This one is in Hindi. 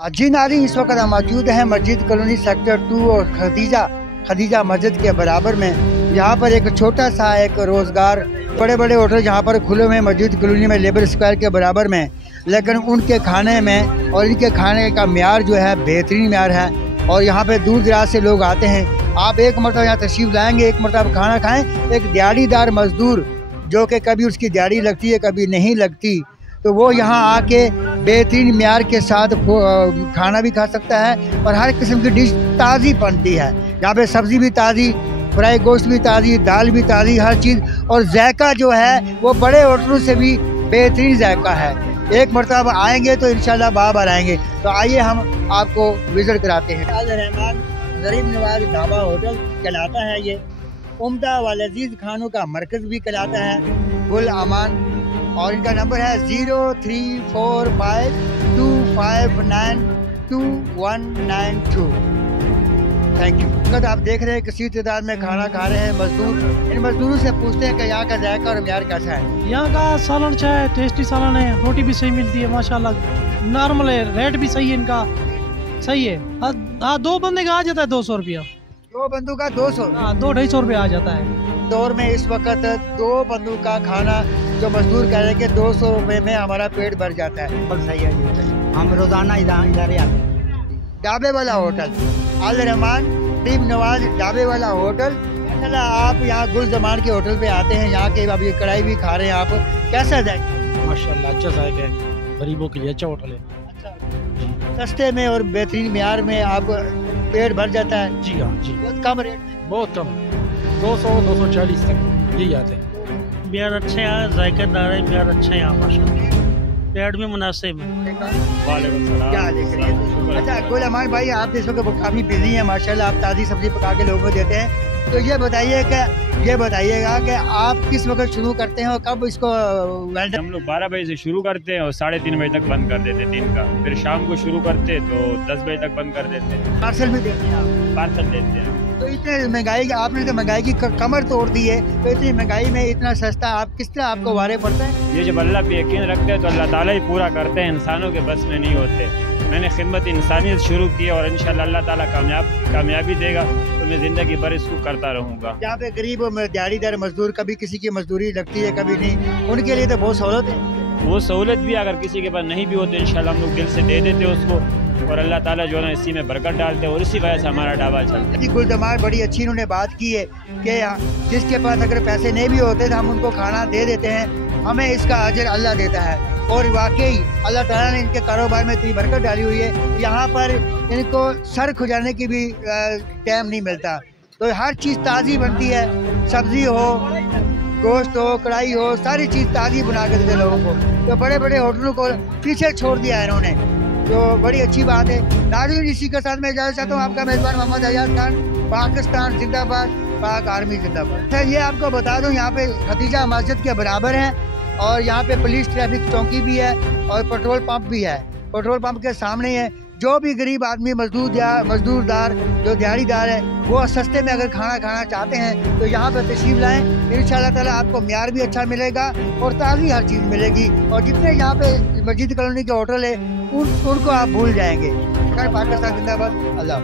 जी नाज़रीन, इस वक्त हम मौजूद हैं मस्जिद कॉलोनी सेक्टर 2 और खदीजा मस्जिद के बराबर में। यहाँ पर एक छोटा सा एक रोज़गार, बड़े बड़े होटल यहाँ पर खुले हुए हैं मस्जिद कॉलोनी में, लेबर स्क्वायर के बराबर में, लेकिन उनके खाने में और इनके खाने का म्यार जो है बेहतरीन म्यार है। और यहाँ पे दूर दराज से लोग आते हैं। आप एक मरतबा यहाँ तशरीफ़ लाएँगे, एक मरतबा खाना खाएँ। एक दिहाड़ीदार मज़दूर जो कि कभी उसकी दिहाड़ी लगती है कभी नहीं लगती, तो वो यहाँ आके बेहतरीन म्यार के साथ खाना भी खा सकता है और हर किस्म की डिश ताज़ी बनती है। यहाँ पे सब्ज़ी भी ताज़ी, फ्राई गोश्त भी ताज़ी, दाल भी ताज़ी, हर चीज़। और जायका जो है वो बड़े होटलों से भी बेहतरीन जायका है। एक मरतबा आएंगे तो इंशाल्लाह बार आएंगे। तो आइए हम आपको विजिट कराते हैं। अल रहमान गरीब नवाज ढाबा होटल कहलाता है ये। उम्दा व लजीज खानों का मरकज़ भी कहलाता है, गुल अमान। और इनका नंबर है 034525929192। Thank you. अगर आप देख रहे हैं किसी तादाद में खाना खा रहे हैं मजदूर, इन मजदूरों से पूछते हैं कि यहाँ का जायका और म्यार कैसा है। यहाँ का सालन चाहे टेस्टी सालन है, रोटी भी सही मिलती है माशाल्लाह, नॉर्मल है, रेट भी सही है इनका, सही है। हाँ, दो बंदे का आ जाता है 200 रुपया। दो बंदू का 200? हाँ, 200-250 रुपया आ जाता है। दौर में इस वक्त दो बंदू का खाना जो मजदूर कह रहे हैं कि 200 रुपये में हमारा पेट भर जाता है। बहुत सही है। हम रोजाना इधर आते हैं। ढाबे वाला होटल अल रहमान गरीब नवाज ढाबे वाला होटल। आप यहाँ गुल जमान के होटल पे आते हैं, यहाँ के अभी कढ़ाई भी खा रहे हैं आप, कैसा जाएगा? माशाल्लाह अच्छा जाएगा है, गरीबों के लिए अच्छा होटल है। अच्छा, सस्ते में और बेहतरीन म्यार में आप पेट भर जाता है। जी हाँ जी, बहुत कम रेट में, बहुत कम, 200-240 तक यही आते हैं। म्यार अच्छे हैं, जायकेदार है, म्यार अच्छे हैं यहाँ माशाल्लाह, पेट भी मुनासिब है। क्या देख रहे हैं? अच्छा गुल अमान भाई, आप इस वक्त काफ़ी बिजी हैं माशाल्लाह, आप ताज़ी सब्जी पका के लोगों को देते हैं। तो ये बताइएगा कि आप किस वक्त शुरू करते हैं और कब इसको? हम लोग 12 बजे से शुरू करते हैं और 3:30 बजे तक बंद कर देते हैं दिन का। फिर शाम को शुरू करते हैं तो 10 बजे तक बंद कर देते हैं। पार्सल भी देते हैं आप? पार्सल देते हैं। तो इतने महंगाई, आपने तो महंगाई की कमर तोड़ दी है, तो इतनी महंगाई में इतना सस्ता आप किस तरह आपको वारे पड़ता है? ये जब अल्लाह पे यकीन रखते हैं तो अल्लाह ताला ही पूरा करते हैं, इंसानों के बस में नहीं होते। मैंने खिदमत इंसानियत शुरू की और इंशाल्लाह अल्लाह ताला कामयाबी देगा, तो मैं ज़िंदगी भर इसको करता रहूँगा। यहाँ पे गरीब दिहाड़ीदार मजदूर, कभी किसी की मजदूरी लगती है कभी नहीं, उनके लिए तो बहुत सहूलत है। वो सहूलत भी अगर किसी के पास नहीं भी होती, इंशाल्लाह हम लोग दिल से दे देते हैं उसको, और अल्लाह ताला जो है ना इसी में बरकत डालते हैं और इसी वजह से हमारा ढाबा चलता है। गुलजमार बड़ी अच्छी इन्होंने बात की है कि जिसके पास अगर पैसे नहीं भी होते तो हम उनको खाना दे देते हैं, हमें इसका अजर अल्लाह देता है। और वाकई अल्लाह ताला ने इनके कारोबार में इतनी बरकत डाली हुई है, यहाँ पर इनको सर खुजाने की भी टाइम नहीं मिलता। तो हर चीज़ ताज़ी बनती है, सब्ज़ी हो, गोश्त हो, कढ़ाई हो, सारी चीज़ ताज़ी बना के देते लोगों को। तो बड़े बड़े होटलों को पीछे छोड़ दिया है इन्होंने, तो बड़ी अच्छी बात है। नाज़रीन, इसी के साथ मैं इजाज़त चाहता हूँ। आपका मेज़बान मोहम्मद अयाज खान, पाकिस्तान जिंदाबाद, पाक आर्मी जिंदाबाद। ये आपको बता दूँ, यहाँ पे खदीजा मस्जिद के बराबर है और यहाँ पे पुलिस ट्रैफिक चौकी भी है और पेट्रोल पंप भी है। पेट्रोल पंप के सामने है। जो भी गरीब आदमी मजदूरदार जो दिहाड़ीदार है, वो सस्ते में अगर खाना खाना चाहते हैं तो यहाँ पर तशरीफ़ लाएँ। इंशाल्लाह ताला आपको म्यार भी अच्छा मिलेगा और ताज़ी हर चीज़ मिलेगी। और जितने यहाँ पे मस्जिद कॉलोनी के होटल है उनको आप भूल जाएंगे। पाकिस्तान जिंदाबाद। अल्लाह।